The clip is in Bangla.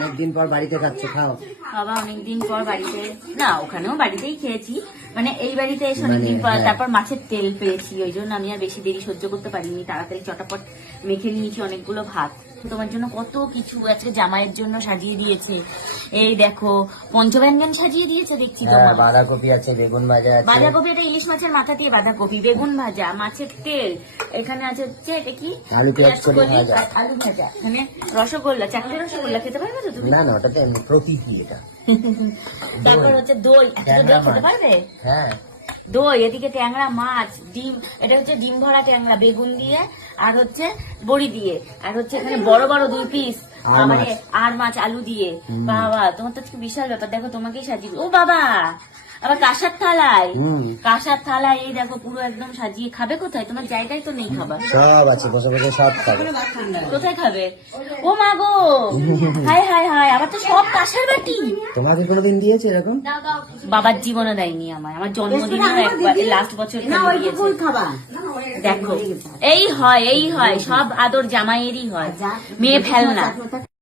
অনেকদিন পর বাড়িতে খাচ্ছ, খাও। বাবা অনেকদিন পর বাড়িতে, না ওখানেও বাড়িতেই খেয়েছি, মানে এই বাড়িতে এসে অনেকদিন পর। তারপর মাছের তেল পেয়েছি, ওই জন্য আমি আর বেশি দেরি সহ্য করতে পারিনি, তাড়াতাড়ি চটাপট মেখে নিয়েছি অনেকগুলো ভাত। তোমার জন্য কত কিছু আজকে জামাইয়ের জন্য সাজিয়ে দিয়েছে, এই দেখো পঞ্চব্যঞ্জন সাজিয়ে দিয়েছে দেখছি। হ্যাঁ, বাঁধাকপি আছে, বেগুন ভাজা আছে। বাঁধাকপি, এটা ইলিশ মাছের মাথা দিয়ে বাঁধাকপি, বেগুন ভাজা, মাছের তেল, এখানে আছে হচ্ছে এটা কি আলু পেঁয়াজ করে ভাজা, আলু ভাজা, এখানে রসগোল্লা, চারটে রসগোল্লা খেতে পারবে তো তুমি? না না, ওটা তো এমনি প্রতীকী এটা। তারপর হচ্ছে দই, দই খেতে পারবে? হ্যাঁ, দই, এদিকে ট্যাংরা মাছ, ডিম, এটা হচ্ছে ডিম ভরা ট্যাংরা বেগুন দিয়ে, আর হচ্ছে বড়ি দিয়ে, আর হচ্ছে এখানে বড় বড় 2 পিস মানে আর মাছ আলু দিয়ে। বাবা তোমার তো আজকে বিশাল ব্যাপার, দেখো তোমাকেই সাজিয়ে, ও বাবা আবার কাঁসার থালায়, কাঁসার থালায় এই দেখো পুরো একদম সাজিয়ে। খাবে কোথায়? তোমার জায়গায় তো নেই খাবার। সব আছে, বসে বসে সব খাবে। কোথায় খাবে? ও মা গো, হাই হাই হাই, আবার তো সব কাঁসার বাটি। তোমাকে কোনোদিন দিয়েছে এরকম? বাবার জীবনে দেয়নি আমায়, আমার জন্মদিনেও একবার লাস্ট বছর দিয়েছে। দেখো এই হয়, এই হয়, সব আদর জামাইয়েরই হয়, মেয়ে ফেলনা।